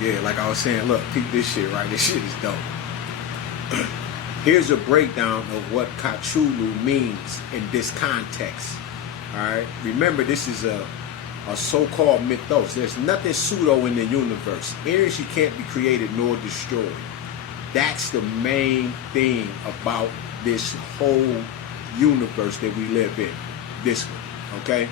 Yeah, like I was saying, look, peep this shit, right? This shit is dope. Here's a breakdown of what Khchulu means in this context. Alright? Remember, this is a so-called mythos. There's nothing pseudo in the universe. Energy can't be created nor destroyed. That's the main thing about this whole universe that we live in. This one, okay?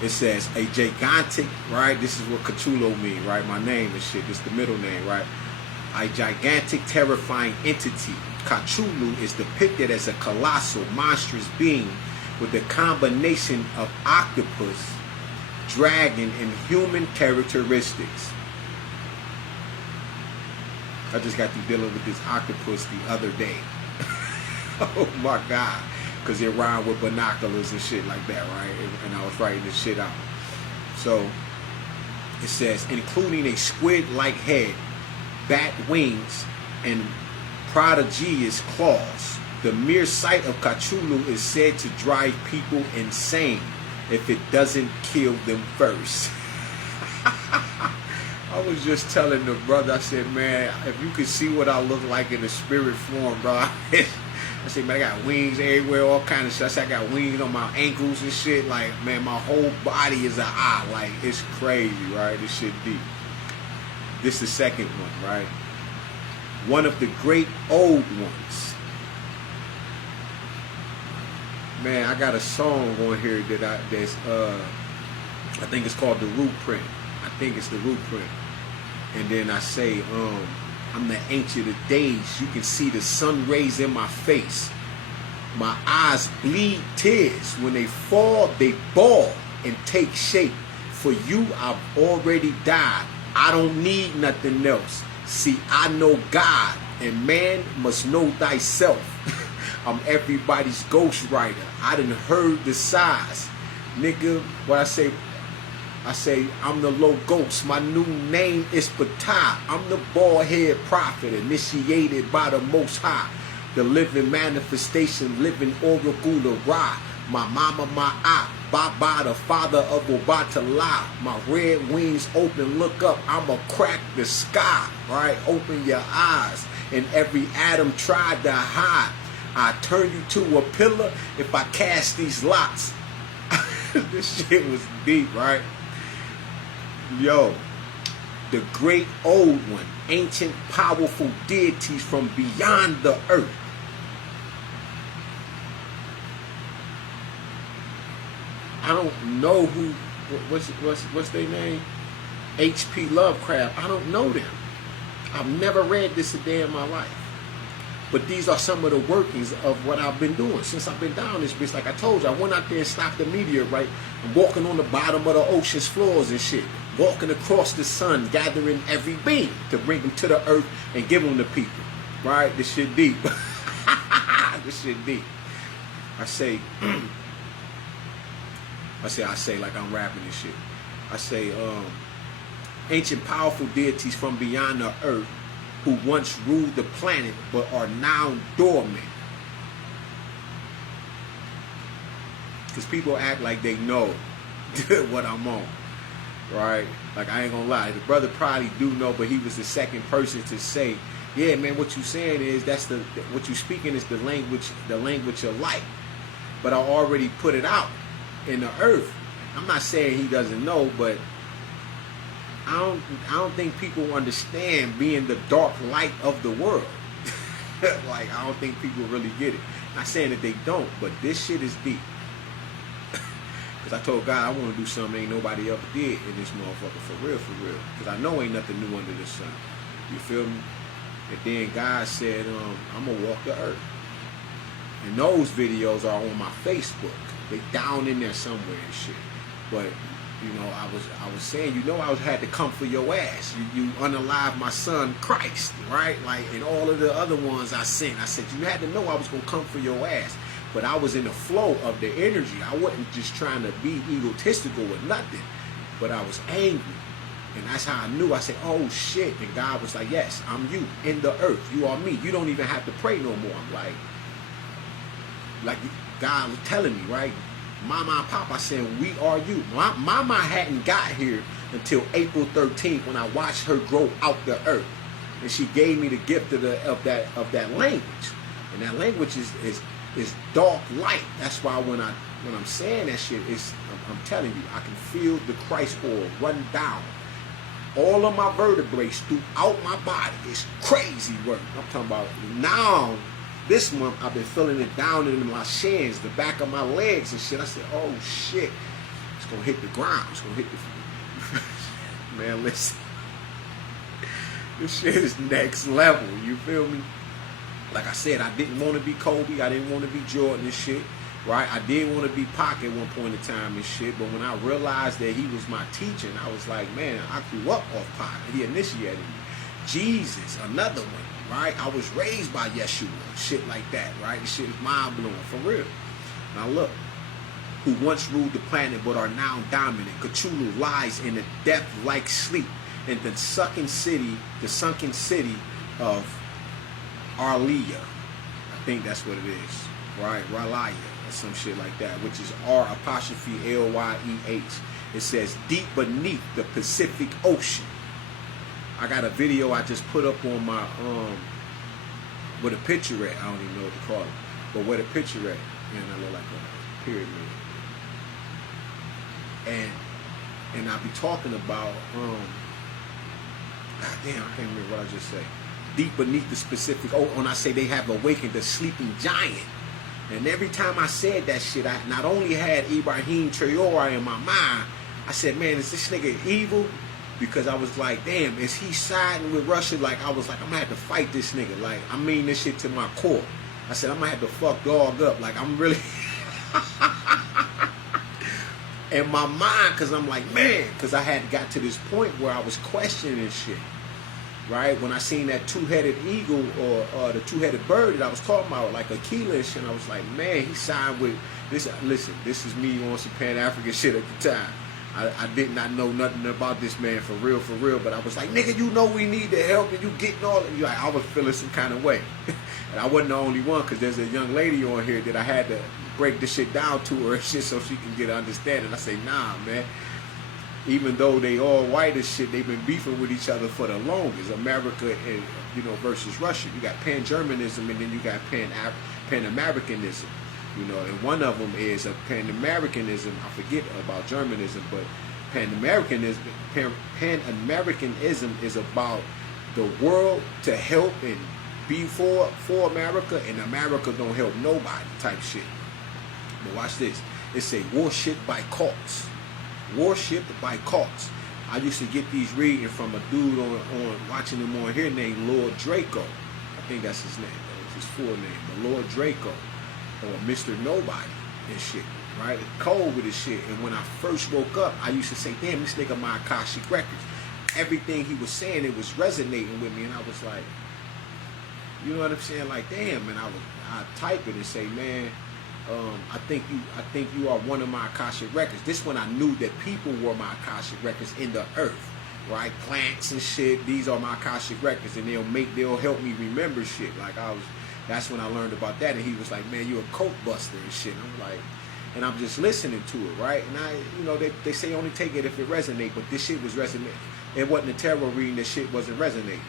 It says a gigantic, right? This is what Khchulu means, right? My name and shit. This is the middle name, right? A gigantic, terrifying entity. Khchulu is depicted as a colossal, monstrous being with a combination of octopus, dragon, and human characteristics. I just got through dealing with this octopus the other day. Oh my God. Because it rhymed with binoculars and shit like that, right? And I was writing this shit out. So, it says, including a squid-like head, bat wings, and prodigious claws. The mere sight of Khchulu is said to drive people insane if it doesn't kill them first. I was just telling the brother, I said, man, if you could see what I look like in the spirit form, bro. I said, man, I got wings everywhere, all kind of shit. I said, I got wings on my ankles and shit. Like, man, my whole body is an eye. Like, it's crazy, right? This shit deep. This is the second one, right? One of the great old ones. Man, I got a song on here that I think it's called The Root Print. I think it's The Root Print. And then I say, I'm the ancient of days. You can see the sun rays in my face. My eyes bleed tears. When they fall, they ball and take shape. For you, I've already died. I don't need nothing else. See, I know God, and man must know thyself. I'm everybody's ghostwriter. I done heard the sighs. Nigga, what I say, I'm the low ghost. My new name is Patah. I'm the bald head prophet, initiated by the Most High. The living manifestation, living oracle of Ra. My mama, my eye. Baba, the father of Obatala. My red wings open, look up. I'ma crack the sky, right? Open your eyes. And every atom tried to hide. I turn you to a pillar if I cast these lots. This shit was deep, right? Yo, the great old one, ancient powerful deities from beyond the earth. I don't know who, what's their name? H.P. Lovecraft. I don't know them. I've never read this a day in my life. But these are some of the workings of what I've been doing since I've been down this bitch. Like I told you, I went out there and stopped the meteorite. I'm walking on the bottom of the ocean's floors and shit. Walking across the sun, gathering every being to bring them to the earth and give them to people. Right? This shit deep. This shit deep. I say like I'm rapping this shit. I say, ancient powerful deities from beyond the earth who once ruled the planet but are now dormant. Because people act like they know what I'm on. Right? Like, I ain't gonna lie. The brother probably do know, but he was the second person to say, yeah, man, what you saying is, what you speaking is the language of light. But I already put it out in the earth. I'm not saying he doesn't know, but I don't think people understand being the dark light of the world. Like, I don't think people really get it. Not saying that they don't, but this shit is deep. Because I told God I want to do something ain't nobody ever did in this motherfucker, for real, for real. Because I know ain't nothing new under the sun. You feel me? And then God said, I'm going to walk the earth. And those videos are on my Facebook. They down in there somewhere and shit. But, you know, I was saying, you know, I had to come for your ass. You unalive my son Christ, right? Like, and all of the other ones I sent. I said, you had to know I was going to come for your ass. But I was in the flow of the energy. I wasn't just trying to be egotistical or nothing. But I was angry. And that's how I knew. I said, oh, shit. And God was like, yes, I'm you in the earth. You are me. You don't even have to pray no more. I'm like God was telling me, right? Mama and Papa saying, we are you. Mama hadn't got here until April 13th when I watched her grow out the earth. And she gave me the gift of that language. And that language is dark light. That's why when I'm saying that shit, I'm telling you, I can feel the Christ oil run down all of my vertebrae throughout my body. It's crazy work. I'm talking about now. This month I've been feeling it down into my shins, the back of my legs and shit. I said, oh shit, it's gonna hit the ground. It's gonna hit the man. Listen, this shit is next level. You feel me? Like I said, I didn't want to be Kobe. I didn't want to be Jordan and shit. Right? I did want to be Pac at one point in time and shit. But when I realized that he was my teacher, I was like, man, I grew up off Pac. He initiated me. Jesus, another one. Right? I was raised by Yeshua. Shit like that. Right? This shit is mind blowing. For real. Now look. Who once ruled the planet but are now dominant. Khchulu lies in a death-like sleep in the sunken city of Arlia. I think that's what it is. Right? Ralaya. Or some shit like that. Which is R'_Lyeh. It says deep beneath the Pacific Ocean. I got a video I just put up on my with a picture at. I don't even know what to call it, but where the picture at, and I look like a pyramid. And I'll be talking about God damn, I can't remember what I just said. Deep beneath the specific. Oh, when I say they have awakened the sleeping giant. And every time I said that shit, I not only had Ibrahim Traore in my mind, I said, man, is this nigga evil? Because I was like, damn, is he siding with Russia? Like, I was like, I'm gonna have to fight this nigga. Like, I mean this shit to my core. I said, I'm gonna have to fuck dog up. Like, I'm really in my mind, because I'm like, man, because I had got to this point where I was questioning shit. Right? When I seen that two-headed eagle or the two-headed bird that I was talking about, like Aquila and shit, I was like, man, he signed with this. Listen, this is me on some Pan-African shit at the time. I did not know nothing about this man for real, but I was like, nigga, you know we need the help and you getting all of you. Like, I was feeling some kind of way. And I wasn't the only one, because there's a young lady on here that I had to break this shit down to her and shit so she can get an understanding. I say, nah, man. Even though they all white as shit, they've been beefing with each other for the longest. America and, versus Russia. You got Pan-Germanism and then you got Pan-Americanism. And one of them is a Pan-Americanism. I forget about Germanism, but Pan-Americanism is about the world to help and be for America, and America don't help nobody type shit. But watch this. It's a worship by cults. Worshipped by cults. I used to get these reading from a dude on watching him on here named Lord Draco. I think that's his name. That was his full name. But Lord Draco. Or Mr. Nobody and shit, right? Cold with his shit. And when I first woke up, I used to say, damn, this nigga my Akashic Records. Everything he was saying, it was resonating with me, and I was like, you know what I'm saying? Like, damn. And I'd type it and say, man, I think you are one of my Akashic Records. This when I knew that people were my Akashic Records in the earth, right? Plants and shit. These are my Akashic Records, and they'll help me remember shit. Like that's when I learned about that, and he was like, man, you're a coat buster and shit. And I'm like, and I'm just listening to it, right? And they say only take it if it resonates, but this shit was resonating. It wasn't a tarot reading, this shit wasn't resonating.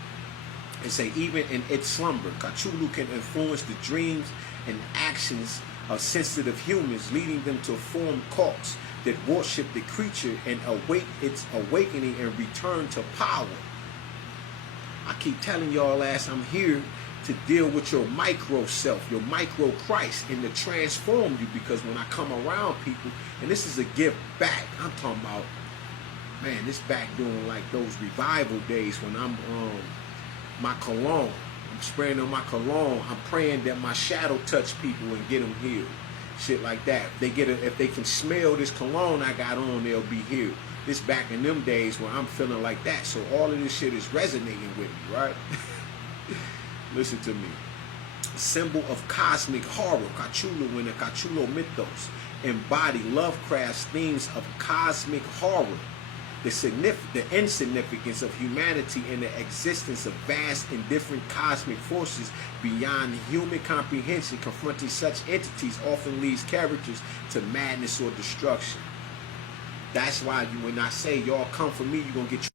They say even in its slumber, Khchulu can influence the dreams and actions of sensitive humans, leading them to form cults that worship the creature and await its awakening and return to power. I keep telling y'all I'm here to deal with your micro self, your micro Christ, and to transform you, because when I come around people, and this is a gift back, I'm talking about, man, this back doing like those revival days when I'm my cologne, I'm spraying on my cologne, I'm praying that my shadow touch people and get them healed, shit like that. If they can smell this cologne I got on, they'll be healed. This back in them days where I'm feeling like that, so all of this shit is resonating with me, right? Listen to me. Symbol of cosmic horror, Khchulu and the Khchulu mythos embody Lovecraft's themes of cosmic horror, the insignificance of humanity and the existence of vast and different cosmic forces beyond human comprehension. Confronting such entities often leads characters to madness or destruction. That's why when I say y'all come for me, you're gonna get